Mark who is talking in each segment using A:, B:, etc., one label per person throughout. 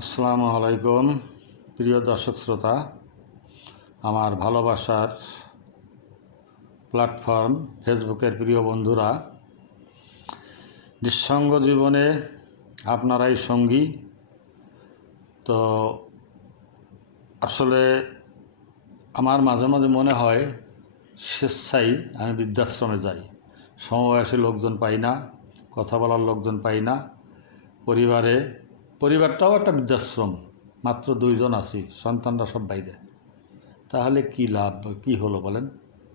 A: আসসালামু আলাইকুম, প্রিয় দর্শক শ্রোতা। আমার ভালোবাসার প্ল্যাটফর্ম ফেসবুকের প্রিয় বন্ধুরা, নিঃসঙ্গ জীবনে আপনারাই সঙ্গী। তো আসলে আমার মাঝে মাঝে মনে হয়, স্বেচ্ছাই আমি বৃদ্ধাশ্রমে যাই। সমবয়সী লোকজন পাই না, কথা বলার লোকজন পাই না। পরিবারে পরিবারটাও একটা বৃদ্ধাশ্রম। মাত্র দুইজন আছি, সন্তানরা সব বাইরে। তাহলে কি লাভ? কি হলো বলেন?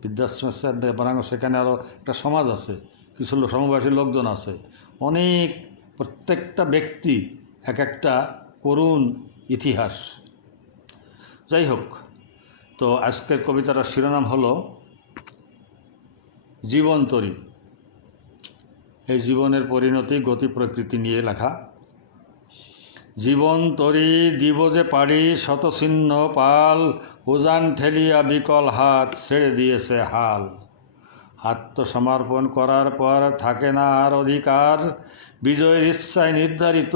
A: বৃদ্ধাশ্রমের বরং সেখানে আরও একটা সমাজ আছে, কিছু লোক সমবয়সী লোকজন আছে। অনেক প্রত্যেকটা ব্যক্তি এক একটা করুণ ইতিহাস। যাই হোক, তো আজকের কবিতাটার শিরোনাম হলো জীবনতরী এই জীবনের পরিণতি, গতি, প্রকৃতি নিয়ে লেখা। জীবন তরি দিব যে পাড়ি শতছিন্ন পাল, উজান ঠেলিয়া বিকল হাত ছেড়ে দিয়েছে হাল। আত্মসমর্পণ করার পর থাকে না আর অধিকার, বিজয়ের ইচ্ছায় নির্ধারিত।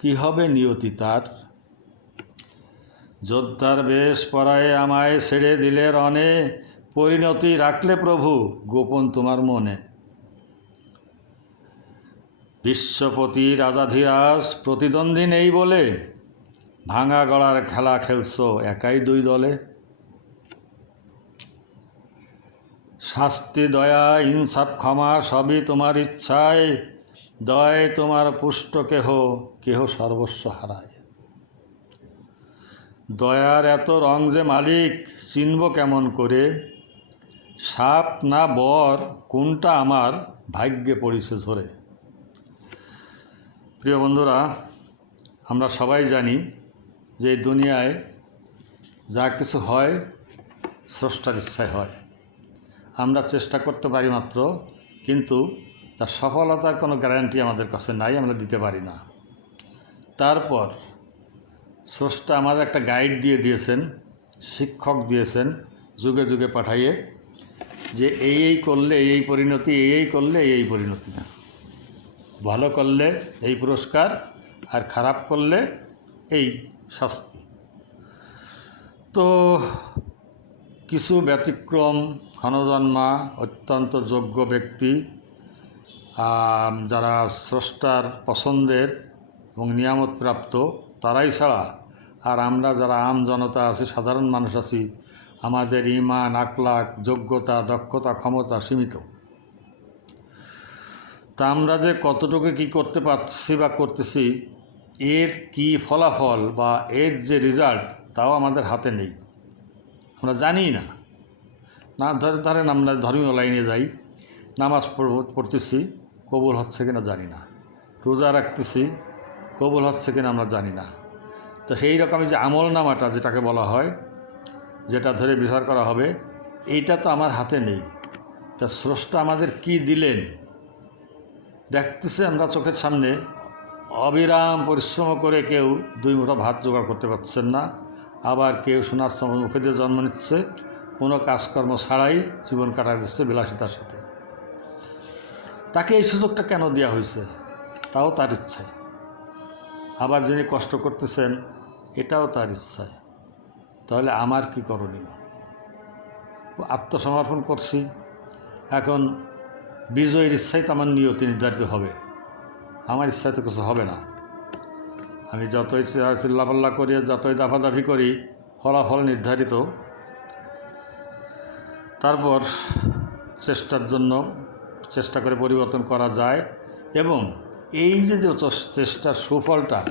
A: কি হবে নিয়তি তার? যোদ্ধার বেশ পরায় আমায় ছেড়ে দিলে রনে পরিণতি রাখলে প্রভু, গোপন তোমার মনে। বিশ্বপতি রাজাধিরাজ প্রতিদ্বন্দ্বী নেই বলে ভাঙা গড়ার খেলা খেলছ একাই দুই দলে। শাস্তি, দয়া, ইনসাফ, ক্ষমা সবই তোমার ইচ্ছায়। দয় তোমার পুষ্ট কেহ কেহ সর্বস্ব হারায়। দয়ার এত রং যে মালিক, চিনব কেমন করে? সাপ না বর, কোনটা আমার ভাগ্যে পড়েছে ধরে? প্রিয় বন্ধুরা, আমরা সবাই জানি যে দুনিয়ায় যা কিছু হয় স্রষ্টার ইচ্ছায় হয়। আমরা চেষ্টা করতে পারি মাত্র, কিন্তু তার সফলতার কোনো গ্যারান্টি আমাদের কাছে নাই, আমরা দিতে পারি না। তারপর স্রষ্টা আমাদের একটা গাইড দিয়ে দিয়েছেন, শিক্ষক দিয়েছেন, যুগে যুগে পাঠাইয়ে যে এই এই করলে এই এই পরিণতি, এই এই করলে এই এই পরিণতি না। ভালো করলে এই পুরস্কার, আর খারাপ করলে এই শাস্তি। তো কিছু ব্যতিক্রম ক্ষণজন্মা অত্যন্ত যোগ্য ব্যক্তি যারা স্রষ্টার পছন্দের এবং নিয়ামতপ্রাপ্ত, তারাই ছাড়া আর আমরা যারা আম জনতা আছি, সাধারণ মানুষ আছি, আমাদের ইমান আকলাক যোগ্যতা, দক্ষতা, ক্ষমতা সীমিত। তা আমরা যে কতটুকু কি করতে পারছি বা করতেছি, এর কি ফলাফল বা এর যে রেজাল্ট তাও আমাদের হাতে নেই। আমরা জানি না। না, ধরে, ধরেন আমরা ধর্মীয় লাইনে যাই, নামাজ পড়তেছি, কবুল হচ্ছে কিনা জানি না। রোজা রাখতেছি, কবুল হচ্ছে কিনা আমরা জানি না। তো সেই রকমই যে আমল নামাটা যেটাকে বলা হয়, যেটা ধরে বিচার করা হবে, এইটা তো আমার হাতে নেই। তা স্রষ্টা আমাদের কি দিলেন? দেখতেছে আমরা চোখের সামনে। অবিরাম পরিশ্রম করে কেউ দুই মুঠো ভাত জোগাড় করতে পারছেন না। আবার কেউ সোনার মুখে দিয়ে জন্ম নিচ্ছে। কোনো কাজকর্ম ছাড়াই জীবন কাটা দিচ্ছে বিলাসিতার সাথে। তাকে এই সুযোগটা কেন দেওয়া হয়েছে? তাও তার ইচ্ছায়। আবার যিনি কষ্ট করতেছেন, এটাও তার ইচ্ছায়। তাহলে আমার কি করণীয়? আত্মসমর্পণ করছি। এখন বিজয়ের ইচ্ছাই তো আমার নিয়তি নির্ধারিত হবে। আমার ইচ্ছায় তো কিছু হবে না। আমি যতই চিল্লাপাল্লা করি, যতই দাফাদাফি করি, ফলাফল নির্ধারিত। তারপর চেষ্টার জন্য চেষ্টা করে পরিবর্তন করা যায় এবং এই যে যে চস- চেষ্টার সুফলটা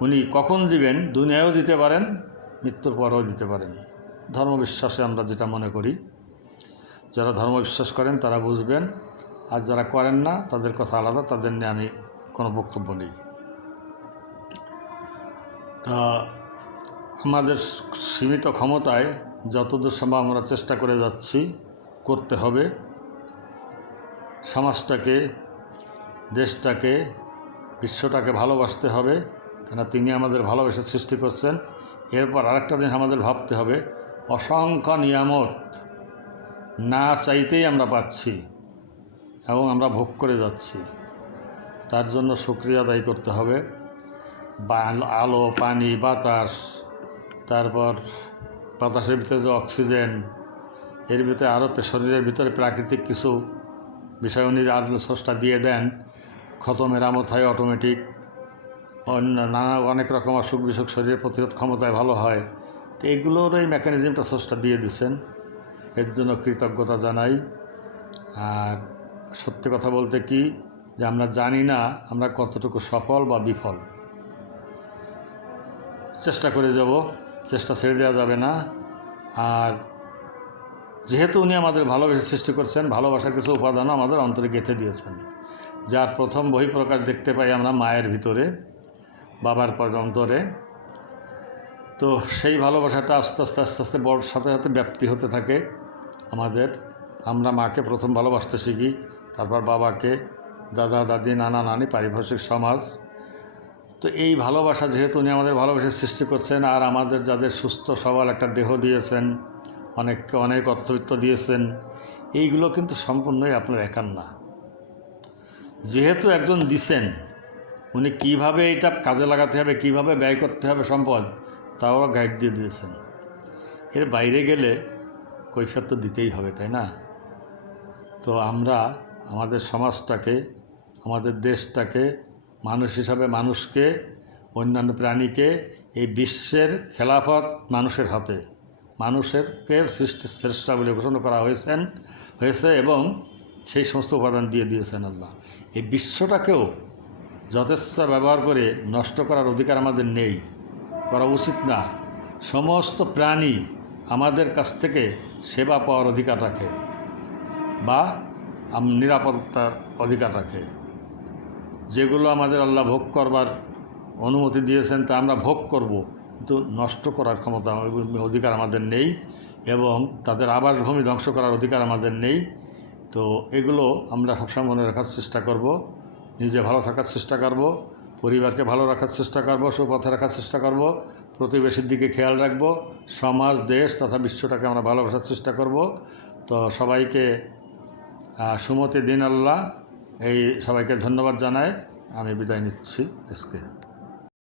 A: উনি কখন দিবেন, দুনিয়ায়ও দিতে পারেন, মৃত্যুর পরেও দিতে পারেন। ধর্মবিশ্বাসে আমরা যেটা মনে করি যারা ধর্ম বিশ্বাস করেন তারা বুঝবেন, আর যারা করেন না, তাদের কথা আলাদা, তাদের নিয়ে আমি কোনো বক্তব্য নেই। তা আমাদের সীমিত ক্ষমতায় যতদূর সম্ভব আমরা চেষ্টা করে যাচ্ছি, করতে হবে। সমাজটাকে, দেশটাকে, বিশ্বটাকে ভালোবাসতে হবে কেন তিনি আমাদের ভালোবেসে সৃষ্টি করছেন। এরপর আরেকটা দিন আমাদের ভাবতে হবে, অসংখ্য নিয়ামত না চাইতেই আমরা পাচ্ছি এবং আমরা ভোগ করে যাচ্ছি। তার জন্য শুক্রিয়া আদায় করতে হবে। বা আলো, পানি, বাতাস, তারপর বাতাসের ভিতরে যে অক্সিজেন, এর ভিতরে আরও শরীরের ভিতরে প্রাকৃতিক কিছু বিষয় উনি আর সোর্সটা দিয়ে দেন। ক্ষত মেরামত হয় অটোমেটিক অন্য নানা, অনেক রকম অসুখ বিসুখ শরীরের প্রতিরোধ ক্ষমতায় ভালো হয়। তো এইগুলোর এই মেকানিজমটা সোর্সটা দিয়ে দিচ্ছেন। এর জন্য কৃতজ্ঞতা জানাই। আর সত্যি কথা বলতে কি, যে আমরা জানি না আমরা কতটুকু সফল বা বিফল। চেষ্টা করে যাব, চেষ্টা ছেড়ে দেওয়া যাবে না। আর যেহেতু উনি আমাদের ভালোবেসে সৃষ্টি করছেন, ভালোবাসার কিছু উপাদানও আমাদের অন্তরে গেঁথে দিয়েছেন। যার প্রথম বহিঃপ্রকাশ দেখতে পাই আমরা মায়ের ভিতরে, বাবার পদ অন্তরে তো সেই ভালোবাসাটা আস্তে আস্তে আস্তে আস্তে বড়, সাথে সাথে ব্যাপ্তি হতে থাকে। আমাদের। আমরা মাকে প্রথম ভালোবাসতে শিখি, তারপর বাবাকে, দাদা, দাদি, নানা, নানি, পারিভাষিক সমাজ। তো এই ভালোবাসা যেহেতু উনি আমাদের ভালোবাসার সৃষ্টি করছেন, আর আমাদের যাদের সুস্থ সবল একটা দেহ দিয়েছেন, অনেককে অনেক অর্থবিত্ত দিয়েছেন, এইগুলো কিন্তু সম্পূর্ণই আপনার একান না। যেহেতু একজন দিছেন, উনি কীভাবে এটা কাজে লাগাতে হবে, কীভাবে ব্যয় করতে হবে সম্পদ, তাও গাইড দিয়ে দিয়েছেন। এর বাইরে গেলে কৈফিয়ত তো দিতেই হবে, তাই না? তো আমরা আমাদের সমাজটাকে, আমাদের দেশটাকে, মানুষ হিসাবে মানুষকে, অন্যান্য প্রাণীকে এই বিশ্বের খেলাফত মানুষের হাতে, মানুষেরকে সৃষ্টি শ্রেষ্ঠা বলে ঘোষণা করা হয়েছেন, হয়েছে এবং সেই সমস্ত উপাদান দিয়ে দিয়েছেন আল্লাহ। এই বিশ্বটাকেও যথেষ্ট ব্যবহার করে নষ্ট করার অধিকার আমাদের নেই, করা উচিত না। সমস্ত প্রাণী আমাদের কাছ থেকে সেবা পাওয়ার অধিকার রাখে বা নিরাপত্তার অধিকার রাখে। যেগুলো আমাদের আল্লাহ ভোগ করবার অনুমতি দিয়েছেন তা আমরা ভোগ করব, কিন্তু নষ্ট করার ক্ষমতা অধিকার আমাদের নেই এবং তাদের আবাসভূমি ধ্বংস করার অধিকার আমাদের নেই। তো এগুলো আমরা সবসময় মনে রাখার চেষ্টা করব, নিজে ভালো থাকার চেষ্টা করব পরিবারকে ভালো রাখার চেষ্টা করব, সুপথে রাখার চেষ্টা করব, প্রতিবেশীর দিকে খেয়াল রাখব, সমাজ, দেশ তথা বিশ্বটাকে আমরা ভালোবাসার চেষ্টা করব। তো সবাইকে সুমতি দিন আল্লাহ। এই সবাইকে ধন্যবাদ জানায় আমি বিদায় নিচ্ছি। আজকে।